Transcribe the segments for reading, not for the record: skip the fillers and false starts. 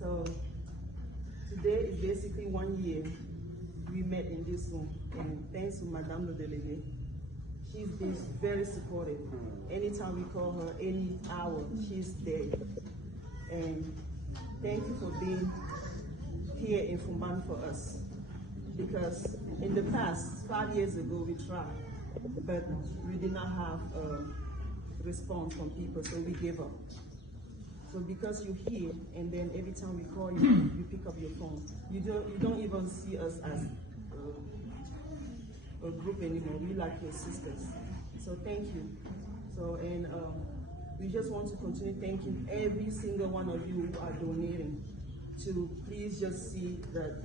So today is basically 1 year we met in this room, and thanks to Madame le Délégué. She's been very supportive. Anytime we call her, any hour, she's there. And thank you for being here in Fumban for us. Because in the past, 5 years ago, we tried, but we did not have a response from people, so we gave up. So because you're here, and then every time we call you, you pick up your phone. You don't even see us as a group anymore. We like your sisters. So thank you. So and we just want to continue thanking every single one of you who are donating. To please just see that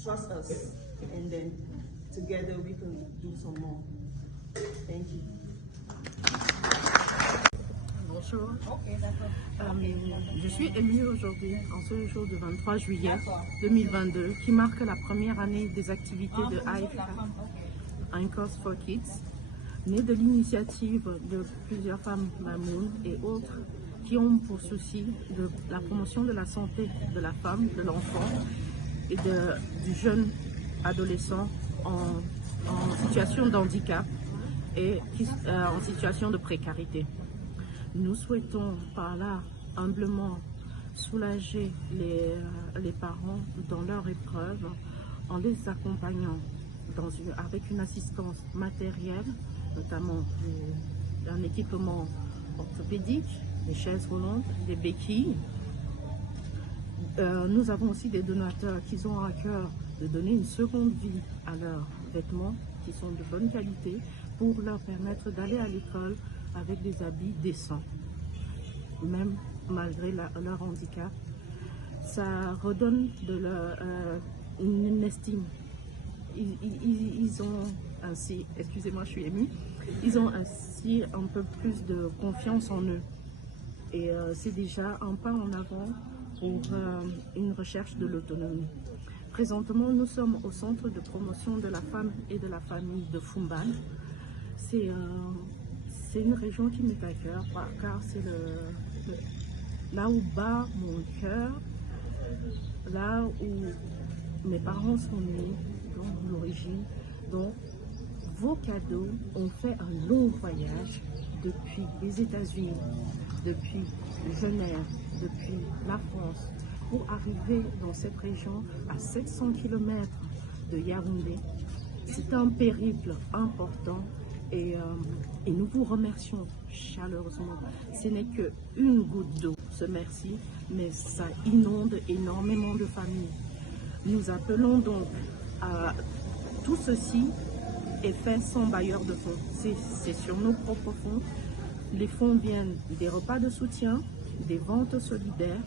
trust us, and then together we can do some more. Thank you. Bonjour. Je suis émue aujourd'hui, en ce jour du 23 juillet 2022, qui marque la première année des activités de AFK, Un Cause for Kids, née de l'initiative de plusieurs femmes Mamoun et autres qui ont pour souci de la promotion de la santé de la femme, de l'enfant et du jeune adolescent en situation de handicap et en situation de précarité. Nous souhaitons par là humblement soulager les parents dans leur épreuve en les accompagnant avec une assistance matérielle, notamment un équipement orthopédique, des chaises roulantes, des béquilles. Nous avons aussi des donateurs qui ont à cœur de donner une seconde vie à leurs vêtements qui sont de bonne qualité pour leur permettre d'aller à l'école avec des habits décents, même malgré leur handicap. Ça redonne une estime. Ils ont ainsi, excusez-moi, je suis émue, ils ont ainsi un peu plus de confiance en eux. Et c'est déjà un pas en avant pour une recherche de l'autonomie. Présentement, nous sommes au centre de promotion de la femme et de la famille de Fumban. C'est une région qui m'est à cœur, car c'est là où bat mon cœur, là où mes parents sont nés, donc l'origine. Donc, vos cadeaux ont fait un long voyage depuis les États-Unis, depuis Genève, depuis la France, pour arriver dans cette région à 700 km de Yaoundé. C'est un périple important. Et nous vous remercions chaleureusement. Ce n'est qu'une goutte d'eau, ce merci, mais ça inonde énormément de familles. Nous appelons donc à tout ceci est fait sans bailleur de fonds. C'est sur nos propres fonds. Les fonds viennent des repas de soutien, des ventes solidaires.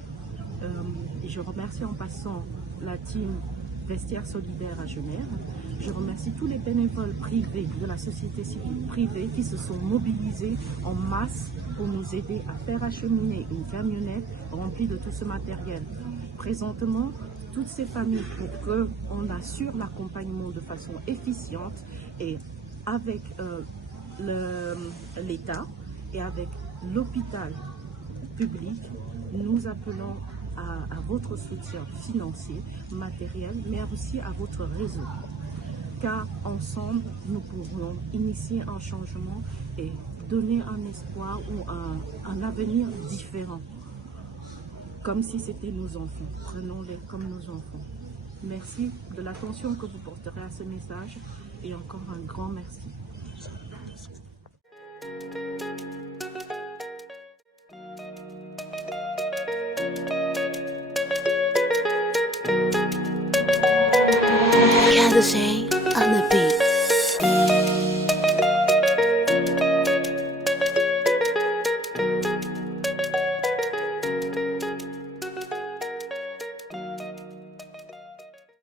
Et je remercie en passant la team Vestiaire Solidaire à Genève. Je remercie tous les bénévoles privés de la société civile privée qui se sont mobilisés en masse pour nous aider à faire acheminer une camionnette remplie de tout ce matériel. Présentement, toutes ces familles, pour qu'on assure l'accompagnement de façon efficiente et avec l'État et avec l'hôpital public, nous appelons à votre soutien financier, matériel, mais aussi à votre réseau. Car ensemble, nous pourrons initier un changement et donner un espoir ou un avenir différent. Comme si c'était nos enfants. Prenons-les comme nos enfants. Merci de l'attention que vous porterez à ce message et encore un grand merci. Candace on the beat.